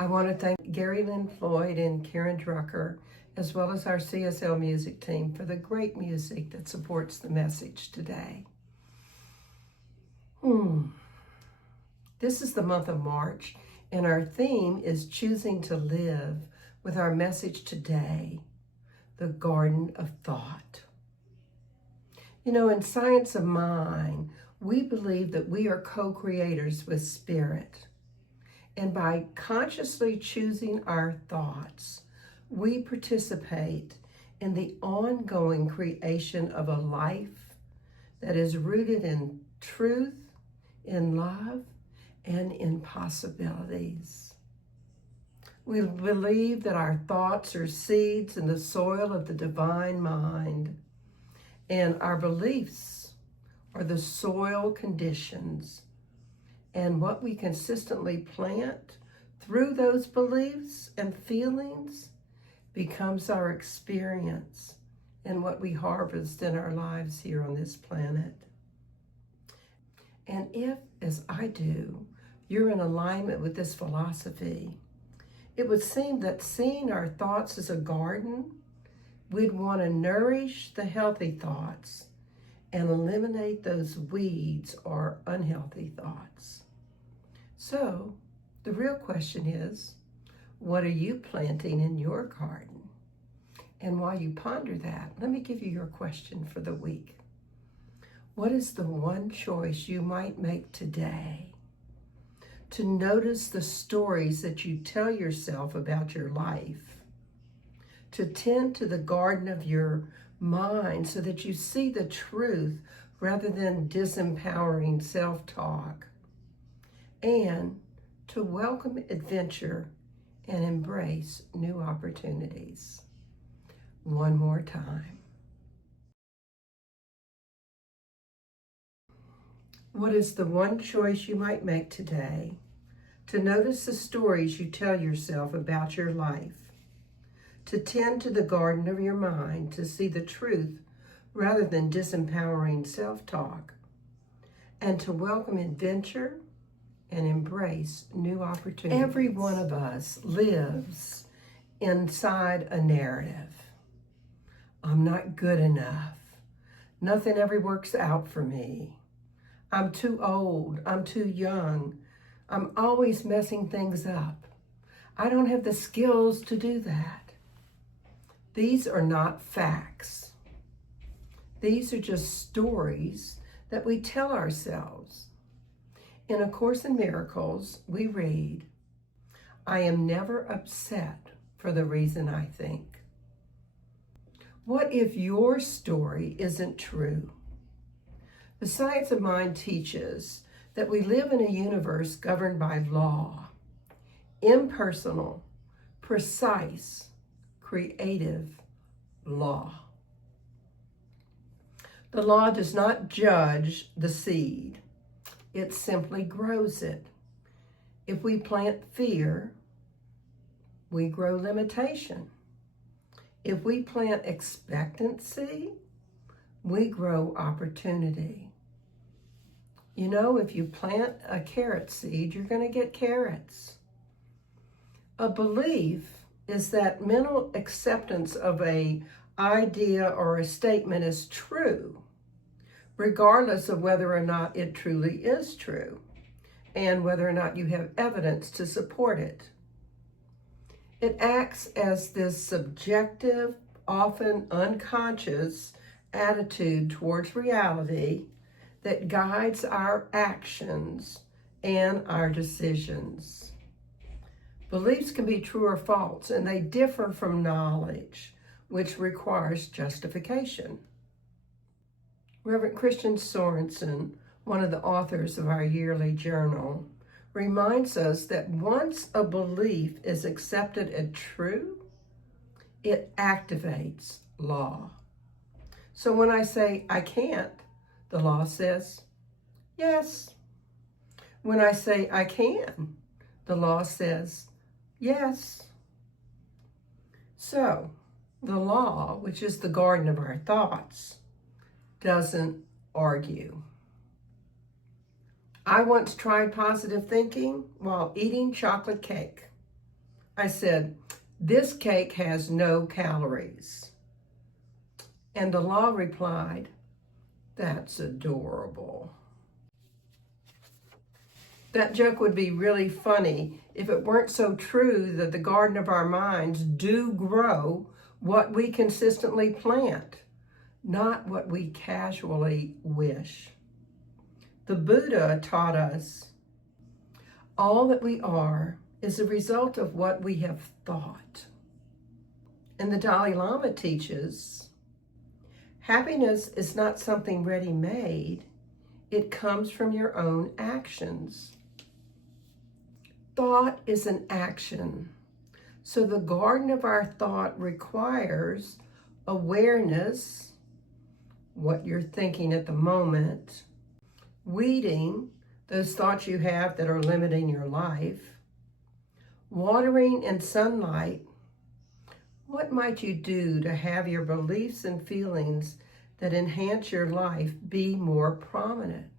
I want to thank Gary Lynn Floyd and Karen Drucker, as well as our CSL music team, for the great music that supports the message today. This is the month of March, and our theme is choosing to live, with our message today, the Garden of Thought. You know, in Science of Mind, we believe that we are co-creators with Spirit. And by consciously choosing our thoughts, we participate in the ongoing creation of a life that is rooted in truth, in love, and in possibilities. We believe that our thoughts are seeds in the soil of the divine mind, and our beliefs are the soil conditions, and what we consistently plant through those beliefs and feelings becomes our experience and what we harvest in our lives here on this planet. And if, as I do, you're in alignment with this philosophy, it would seem that seeing our thoughts as a garden, we'd want to nourish the healthy thoughts and eliminate those weeds or unhealthy thoughts. So, the real question is, what are you planting in your garden? And while you ponder that, let me give you your question for the week. What is the one choice you might make today to notice the stories that you tell yourself about your life, to tend to the garden of your mind so that you see the truth rather than disempowering self-talk, and to welcome adventure and embrace new opportunities? One more time. What is the one choice you might make today to notice the stories you tell yourself about your life, to tend to the garden of your mind to see the truth rather than disempowering self-talk, and to welcome adventure and embrace new opportunities? Every one of us lives inside a narrative. I'm not good enough. Nothing ever works out for me. I'm too old. I'm too young. I'm always messing things up. I don't have the skills to do that. These are not facts. These are just stories that we tell ourselves. In A Course in Miracles, we read, I am never upset for the reason I think. What if your story isn't true? The Science of Mind teaches that we live in a universe governed by law, impersonal, precise, creative law. The law does not judge the seed. It simply grows it. If we plant fear, we grow limitation. If we plant expectancy, we grow opportunity. You know, if you plant a carrot seed, you're going to get carrots. A belief is that mental acceptance of an idea or a statement is true, regardless of whether or not it truly is true, and whether or not you have evidence to support it. It acts as this subjective, often unconscious attitude towards reality that guides our actions and our decisions. Beliefs can be true or false, and they differ from knowledge, which requires justification. Reverend Christian Sorensen, one of the authors of our yearly journal, reminds us that once a belief is accepted as true, it activates law. So when I say I can't, the law says yes. When I say I can, the law says yes. So the law, which is the garden of our thoughts, doesn't argue. I once tried positive thinking while eating chocolate cake. I said, "This cake has no calories." And the law replied, "That's adorable." That joke would be really funny if it weren't so true that the garden of our minds do grow what we consistently plant, not what we casually wish. The Buddha taught us all that we are is a result of what we have thought. And the Dalai Lama teaches, happiness is not something ready-made. It comes from your own actions. Thought is an action. So the garden of our thought requires awareness, what you're thinking at the moment, weeding those thoughts you have that are limiting your life, watering in sunlight. What might you do to have your beliefs and feelings that enhance your life be more prominent?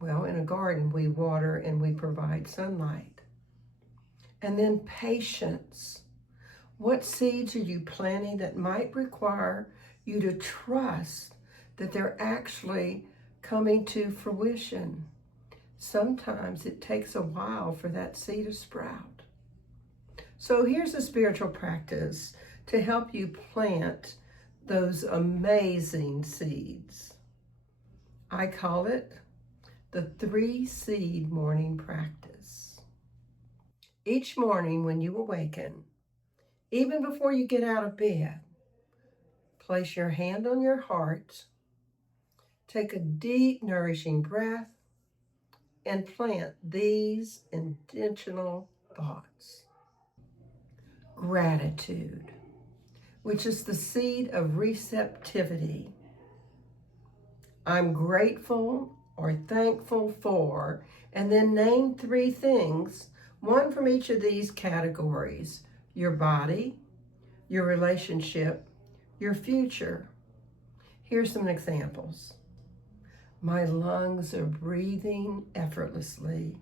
Well, in a garden, we water and we provide sunlight. And then patience. What seeds are you planting that might require you to trust that they're actually coming to fruition? Sometimes it takes a while for that seed to sprout. So here's a spiritual practice to help you plant those amazing seeds. I call it the 3-seed morning practice. Each morning when you awaken, even before you get out of bed, place your hand on your heart, take a deep, nourishing breath, and plant these intentional thoughts. Gratitude, which is the seed of receptivity. I'm grateful or thankful for, and then name 3 things, one from each of these categories: your body, your relationship, your future. Here's some examples. My lungs are breathing effortlessly.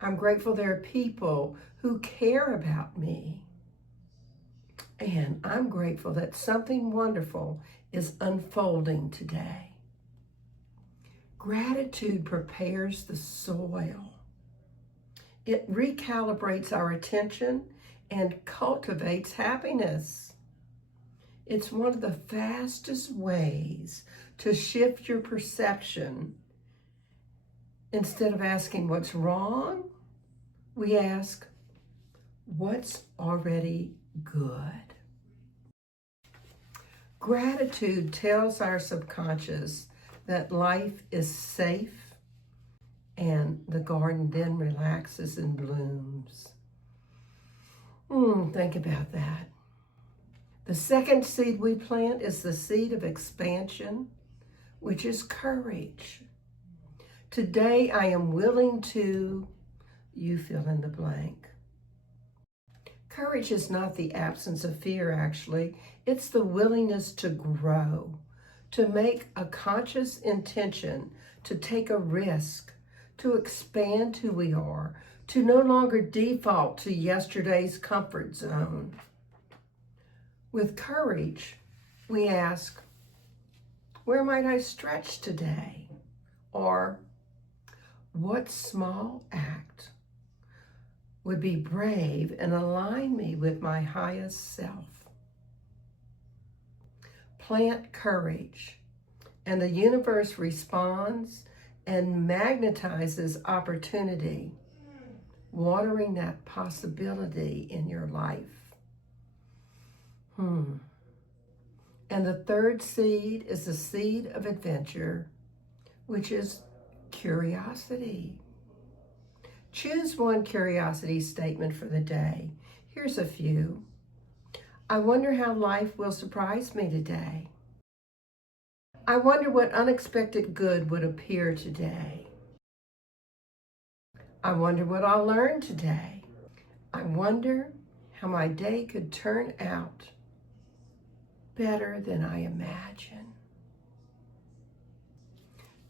I'm grateful there are people who care about me. And I'm grateful that something wonderful is unfolding today. Gratitude prepares the soil. It recalibrates our attention and cultivates happiness. It's one of the fastest ways to shift your perception. Instead of asking what's wrong, we ask, what's already good? Gratitude tells our subconscious that life is safe, and the garden then relaxes and blooms. Think about that. The second seed we plant is the seed of expansion, which is courage. Today I am willing to, you fill in the blank. Courage is not the absence of fear, actually. It's the willingness to grow, to make a conscious intention, to take a risk, to expand who we are, to no longer default to yesterday's comfort zone. With courage, we ask, where might I stretch today? Or, what small act would be brave and align me with my highest self? Plant courage, and the universe responds and magnetizes opportunity, watering that possibility in your life. And the third seed is the seed of adventure, which is curiosity. Choose one curiosity statement for the day. Here's a few. I wonder how life will surprise me today. I wonder what unexpected good would appear today. I wonder what I'll learn today. I wonder how my day could turn out better than I imagine.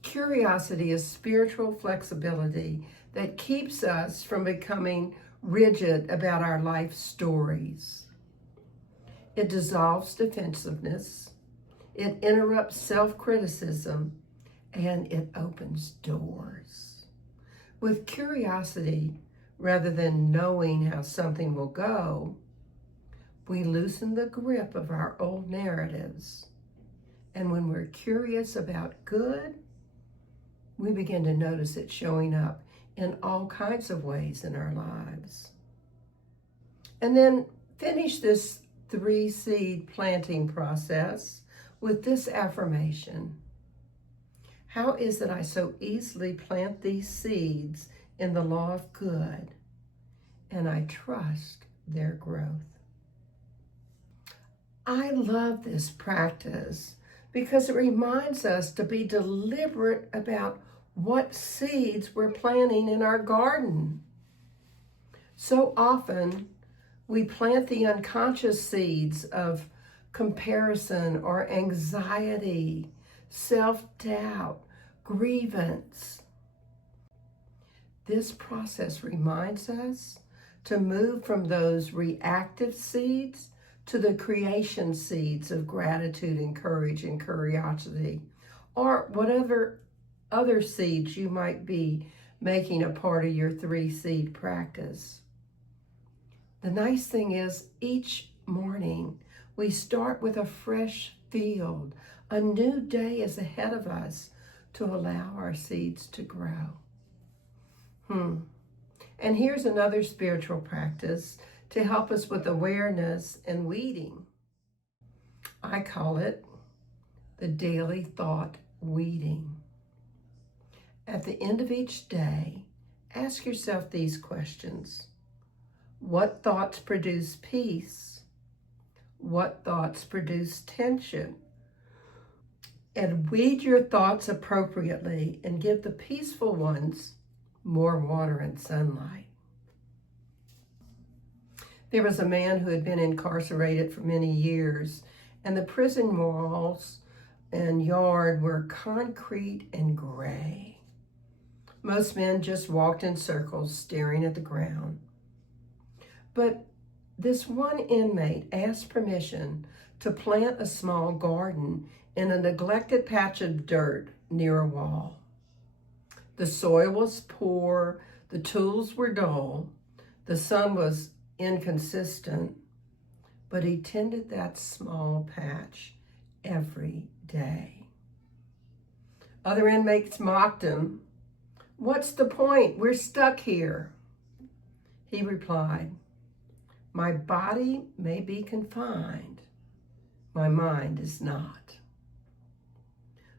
Curiosity is spiritual flexibility that keeps us from becoming rigid about our life stories. It dissolves defensiveness. It interrupts self-criticism, and it opens doors. With curiosity, rather than knowing how something will go, we loosen the grip of our old narratives. And when we're curious about good, we begin to notice it showing up in all kinds of ways in our lives. And then finish this 3-seed planting process with this affirmation. How is it I so easily plant these seeds in the law of good, and I trust their growth? I love this practice because it reminds us to be deliberate about what seeds we're planting in our garden. So often, we plant the unconscious seeds of comparison or anxiety, self-doubt, grievance. This process reminds us to move from those reactive seeds to the creation seeds of gratitude and courage and curiosity, or whatever other seeds you might be making a part of your 3-seed practice. The nice thing is, each morning we start with a fresh field. A new day is ahead of us to allow our seeds to grow. And here's another spiritual practice to help us with awareness and weeding. I call it the daily thought weeding. At the end of each day, ask yourself these questions. What thoughts produce peace? What thoughts produce tension? And weed your thoughts appropriately and give the peaceful ones more water and sunlight. There was a man who had been incarcerated for many years, and the prison walls and yard were concrete and gray. Most men just walked in circles, staring at the ground. But this one inmate asked permission to plant a small garden in a neglected patch of dirt near a wall. The soil was poor, the tools were dull, the sun was inconsistent, but he tended that small patch every day. Other inmates mocked him. "What's the point? We're stuck here." He replied, "My body may be confined, my mind is not."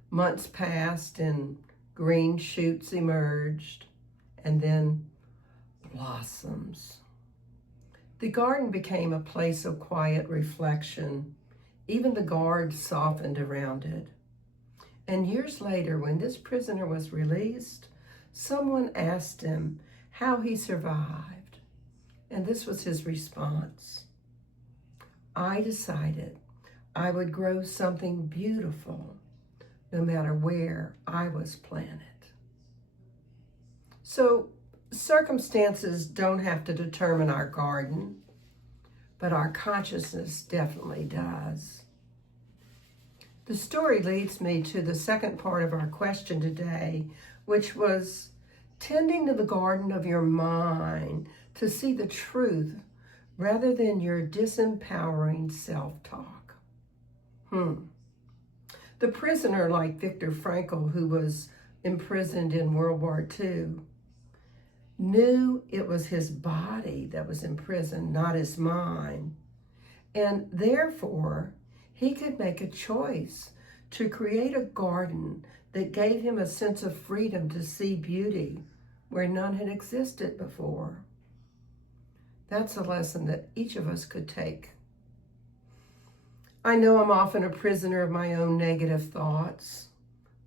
Months passed and green shoots emerged, and then blossoms. The garden became a place of quiet reflection. Even the guards softened around it. And years later, when this prisoner was released, someone asked him how he survived. And this was his response: "I decided I would grow something beautiful no matter where I was planted." So circumstances don't have to determine our garden, but our consciousness definitely does. The story leads me to the second part of our question today, which was tending to the garden of your mind to see the truth rather than your disempowering self-talk. The prisoner, like Viktor Frankl, who was imprisoned in World War II, knew it was his body that was imprisoned, not his mind. And therefore, he could make a choice to create a garden that gave him a sense of freedom to see beauty where none had existed before. That's a lesson that each of us could take. I know I'm often a prisoner of my own negative thoughts,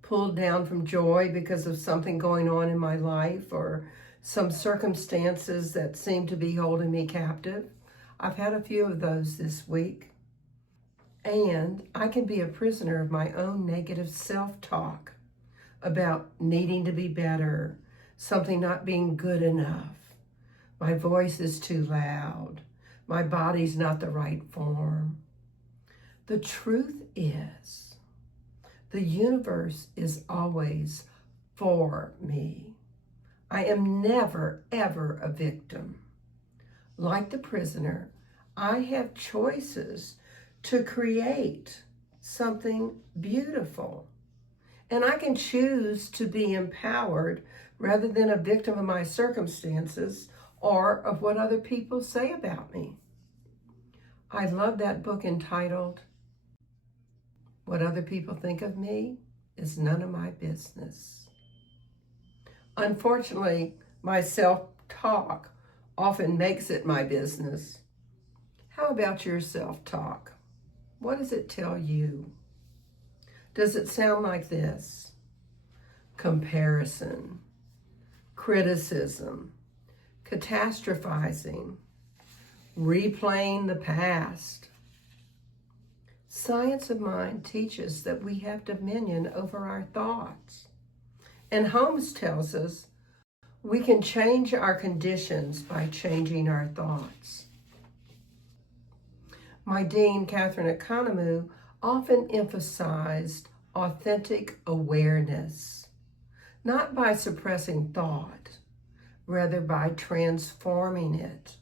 pulled down from joy because of something going on in my life or some circumstances that seem to be holding me captive. I've had a few of those this week. And I can be a prisoner of my own negative self-talk about needing to be better, something not being good enough, My voice is too loud. My body's not the right form. The truth is, the universe is always for me. I am never, ever a victim. Like the prisoner, I have choices to create something beautiful. And I can choose to be empowered rather than a victim of my circumstances or of what other people say about me. I love that book entitled, What Other People Think of Me Is None of My Business. Unfortunately, my self-talk often makes it my business. How about your self-talk? What does it tell you? Does it sound like this? Comparison, criticism, catastrophizing, replaying the past. Science of mind teaches that we have dominion over our thoughts. And Holmes tells us we can change our conditions by changing our thoughts. My dean, Catherine Economou, often emphasized authentic awareness, not by suppressing thought, rather by transforming it.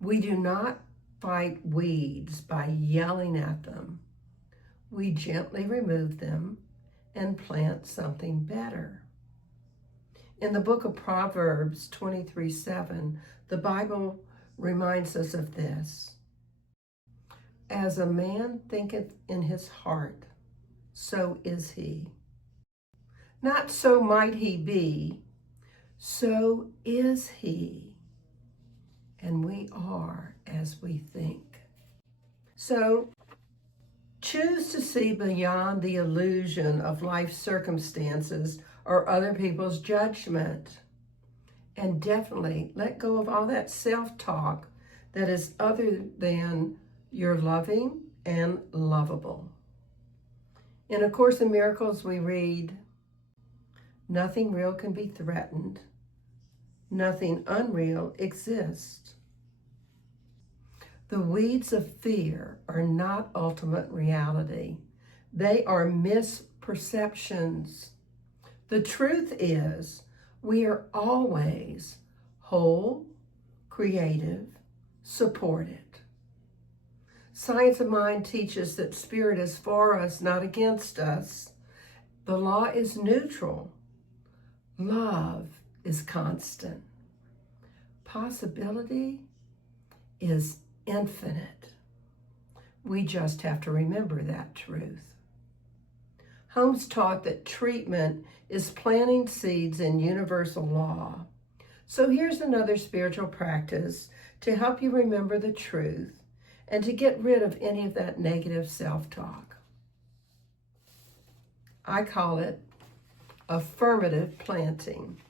We do not fight weeds by yelling at them. We gently remove them and plant something better. In the book of Proverbs 23:7, the Bible reminds us of this. As a man thinketh in his heart, so is he. Not so might he be, so is he. And we are as we think. So choose to see beyond the illusion of life circumstances or other people's judgment. And definitely let go of all that self-talk that is other than you're loving and lovable. In A Course in Miracles, we read, nothing real can be threatened. Nothing unreal exists. The weeds of fear are not ultimate reality. They are misperceptions. The truth is, we are always whole, creative, supported. Science of mind teaches that spirit is for us, not against us. The law is neutral. Love is constant. Possibility is infinite. We just have to remember that truth. Holmes taught that treatment is planting seeds in universal law. So here's another spiritual practice to help you remember the truth and to get rid of any of that negative self-talk. I call it affirmative planting.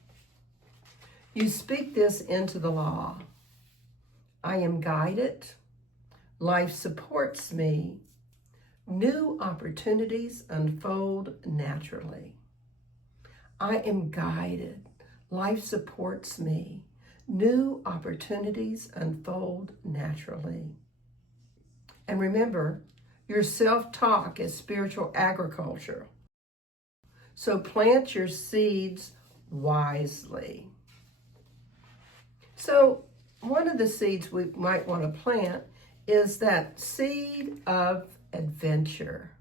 You speak this into the law. I am guided. Life supports me. New opportunities unfold naturally. I am guided. Life supports me. New opportunities unfold naturally. And remember, your self-talk is spiritual agriculture. So plant your seeds wisely. So one of the seeds we might want to plant is that seed of adventure,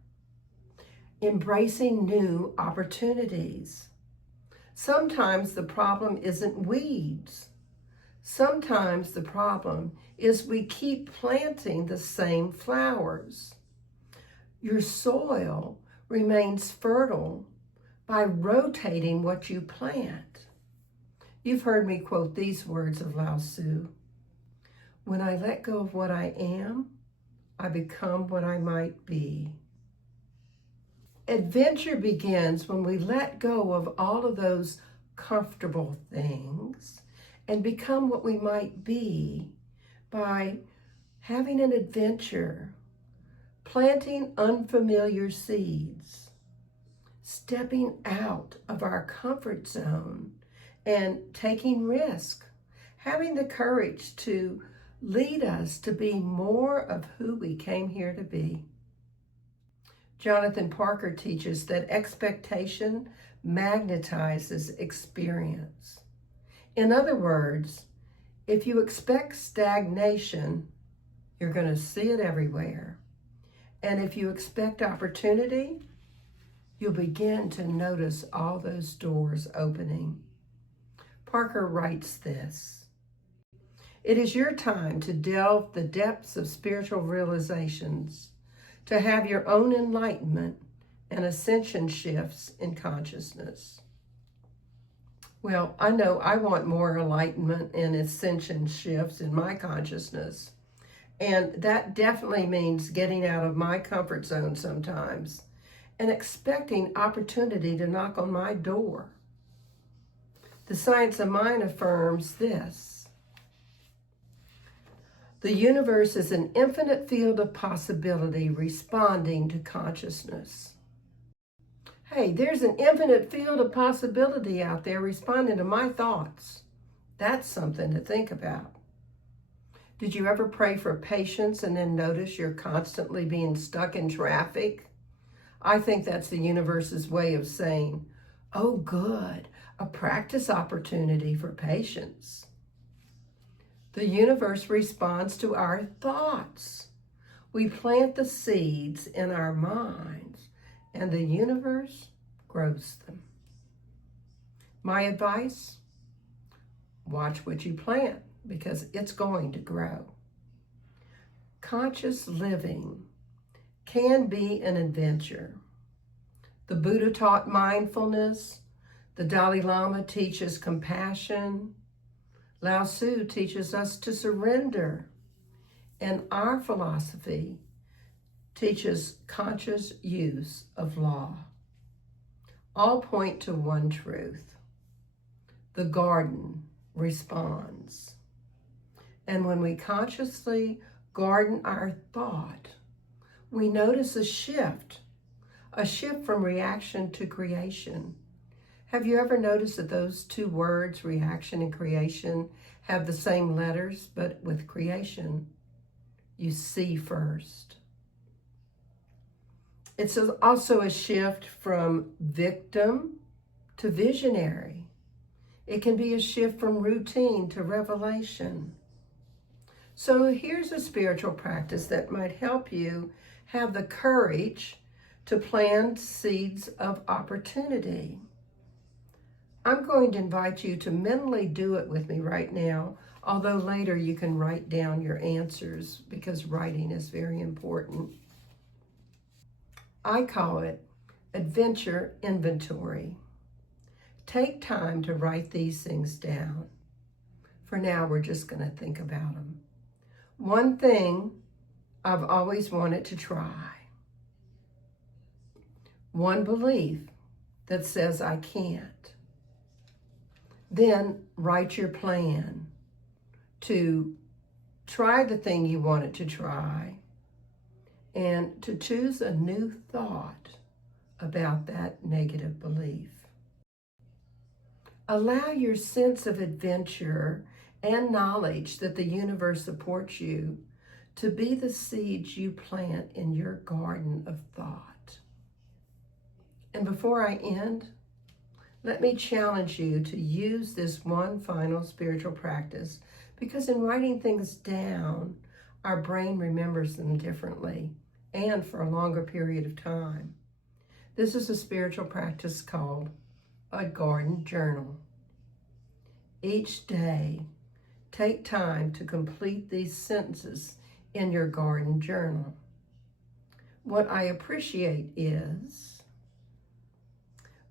embracing new opportunities. Sometimes the problem isn't weeds. Sometimes the problem is we keep planting the same flowers. Your soil remains fertile by rotating what you plant. You've heard me quote these words of Lao Tzu. When I let go of what I am, I become what I might be. Adventure begins when we let go of all of those comfortable things and become what we might be by having an adventure, planting unfamiliar seeds, stepping out of our comfort zone and taking risk. having the courage to lead us to be more of who we came here to be. Jonathan Parker teaches that expectation magnetizes experience. In other words, if you expect stagnation, you're going to see it everywhere. And if you expect opportunity, you'll begin to notice all those doors opening. Parker writes this: "It is your time to delve the depths of spiritual realizations, to have your own enlightenment and ascension shifts in consciousness." Well, I know I want more enlightenment and ascension shifts in my consciousness. And that definitely means getting out of my comfort zone sometimes and expecting opportunity to knock on my door. The Science of Mind affirms this: the universe is an infinite field of possibility responding to consciousness. Hey, there's an infinite field of possibility out there responding to my thoughts. That's something to think about. Did you ever pray for patience and then notice you're constantly being stuck in traffic? I think that's the universe's way of saying, oh good, a practice opportunity for patience. The universe responds to our thoughts. We plant the seeds in our minds, and the universe grows them. My advice: watch what you plant, because it's going to grow. Conscious living can be an adventure. The Buddha taught mindfulness. The Dalai Lama teaches compassion. Lao Tzu teaches us to surrender. And our philosophy teaches conscious use of law. All point to one truth: the garden responds. And when we consciously garden our thought, we notice a shift from reaction to creation. Have you ever noticed that those two words, reaction and creation, have the same letters, but with creation, you see first? It's also a shift from victim to visionary. It can be a shift from routine to revelation. So here's a spiritual practice that might help you have the courage to plant seeds of opportunity. I'm going to invite you to mentally do it with me right now, although later you can write down your answers because writing is very important. I call it adventure inventory. Take time to write these things down. For now, we're just going to think about them. One thing I've always wanted to try. One belief that says I can't. Then write your plan to try the thing you wanted to try and to choose a new thought about that negative belief. Allow your sense of adventure and knowledge that the universe supports you to be the seeds you plant in your garden of thought. And before I end, let me challenge you to use this one final spiritual practice, because in writing things down, our brain remembers them differently and for a longer period of time. This is a spiritual practice called a garden journal. Each day, take time to complete these sentences in your garden journal. What I appreciate is,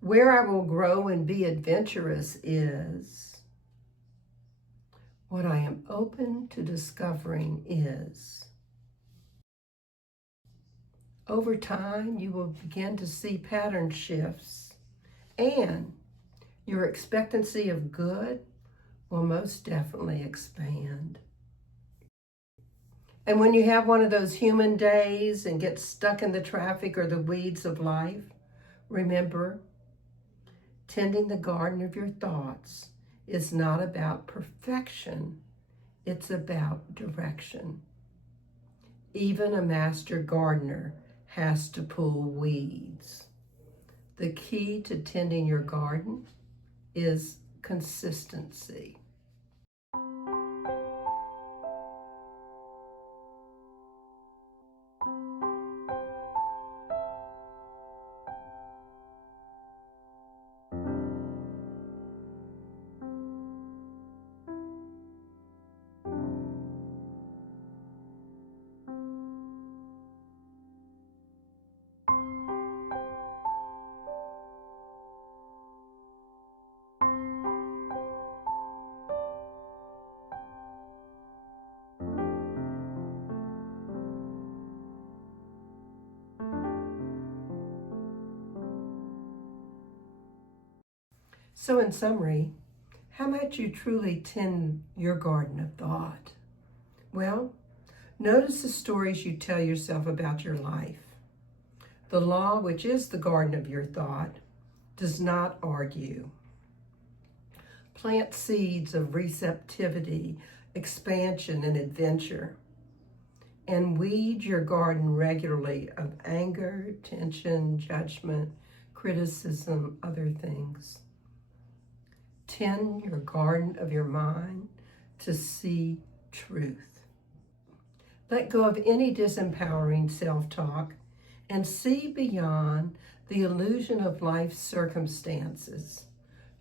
where I will grow and be adventurous is, what I am open to discovering is. Over time, you will begin to see pattern shifts, and your expectancy of good will most definitely expand. And when you have one of those human days and get stuck in the traffic or the weeds of life, remember, tending the garden of your thoughts is not about perfection, it's about direction. Even a master gardener has to pull weeds. The key to tending your garden is consistency. So in summary, how might you truly tend your garden of thought? Well, notice the stories you tell yourself about your life. The law, which is the garden of your thought, does not argue. Plant seeds of receptivity, expansion, and adventure. And weed your garden regularly of anger, tension, judgment, criticism, other things. Tend your garden of your mind to see truth. Let go of any disempowering self-talk and see beyond the illusion of life's circumstances.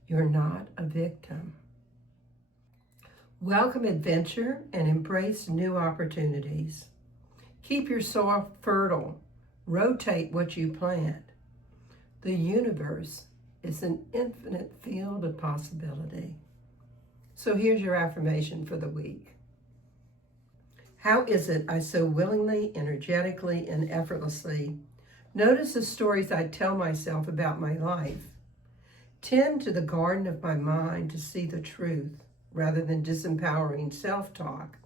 You're not a victim. Welcome adventure and embrace new opportunities. Keep your soil fertile. Rotate what you plant. The universe is an infinite field of possibility. So here's your affirmation for the week. How is it I so willingly, energetically, and effortlessly notice the stories I tell myself about my life, tend to the garden of my mind to see the truth rather than disempowering self-talk,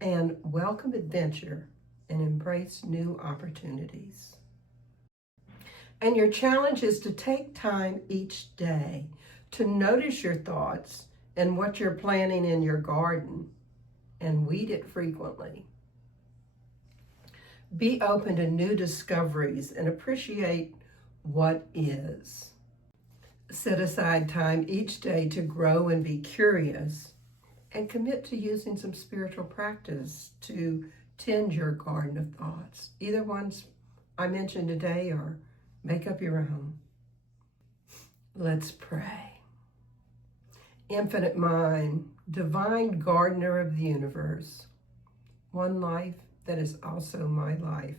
and welcome adventure and embrace new opportunities. And your challenge is to take time each day to notice your thoughts and what you're planting in your garden and weed it frequently. Be open to new discoveries and appreciate what is. Set aside time each day to grow and be curious, and commit to using some spiritual practice to tend your garden of thoughts. Either ones I mentioned today or make up your own. Let's pray. Infinite mind, divine gardener of the universe, one life that is also my life.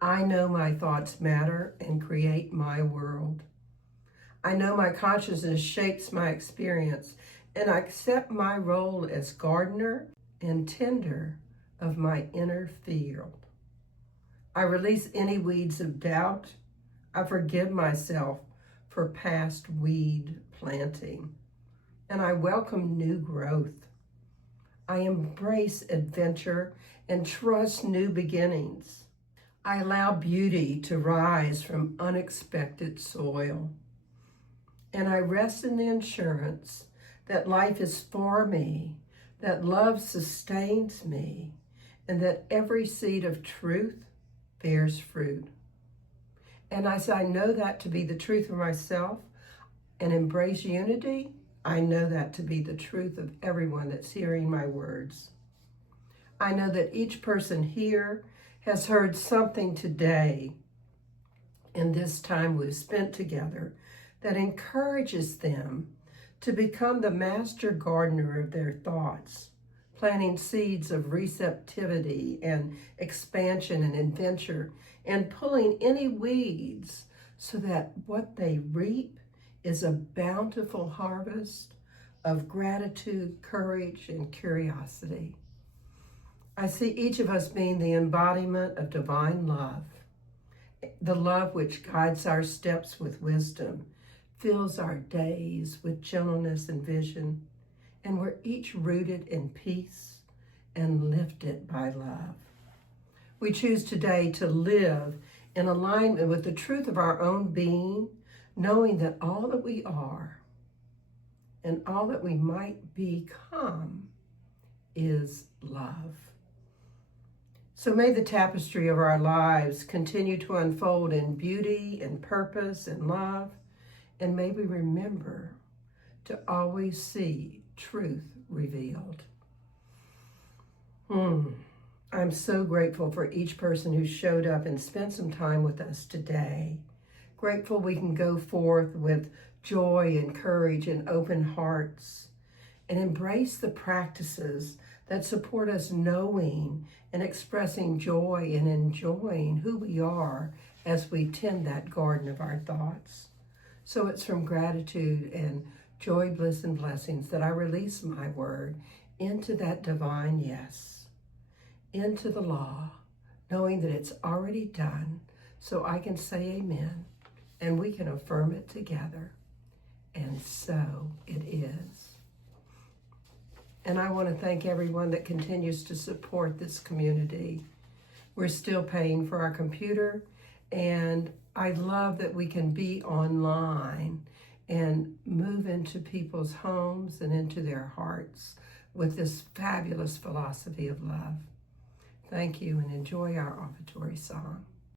I know my thoughts matter and create my world. I know my consciousness shapes my experience, and I accept my role as gardener and tender of my inner field. I release any weeds of doubt. I forgive myself for past weed planting, and I welcome new growth. I embrace adventure and trust new beginnings. I allow beauty to rise from unexpected soil, and I rest in the assurance that life is for me, that love sustains me, and that every seed of truth bears fruit. And as I know that to be the truth for myself and embrace unity, I know that to be the truth of everyone that's hearing my words. I know that each person here has heard something today in this time we've spent together that encourages them to become the master gardener of their thoughts, planting seeds of receptivity and expansion and adventure, and pulling any weeds so that what they reap is a bountiful harvest of gratitude, courage, and curiosity. I see each of us being the embodiment of divine love, the love which guides our steps with wisdom, fills our days with gentleness and vision, and we're each rooted in peace and lifted by love. We choose today to live in alignment with the truth of our own being, knowing that all that we are and all that we might become is love. So may the tapestry of our lives continue to unfold in beauty and purpose and love, and may we remember to always see truth revealed. I'm so grateful for each person who showed up and spent some time with us today. Grateful we can go forth with joy and courage and open hearts and embrace the practices that support us knowing and expressing joy and enjoying who we are as we tend that garden of our thoughts. So it's from gratitude and joy, bliss, and blessings that I release my word into that divine yes, into the law, knowing that it's already done, so I can say amen, and we can affirm it together. And so it is. And I want to thank everyone that continues to support this community. We're still paying for our computer, and I love that we can be online and move into people's homes and into their hearts with this fabulous philosophy of love. Thank you, and enjoy our offertory song.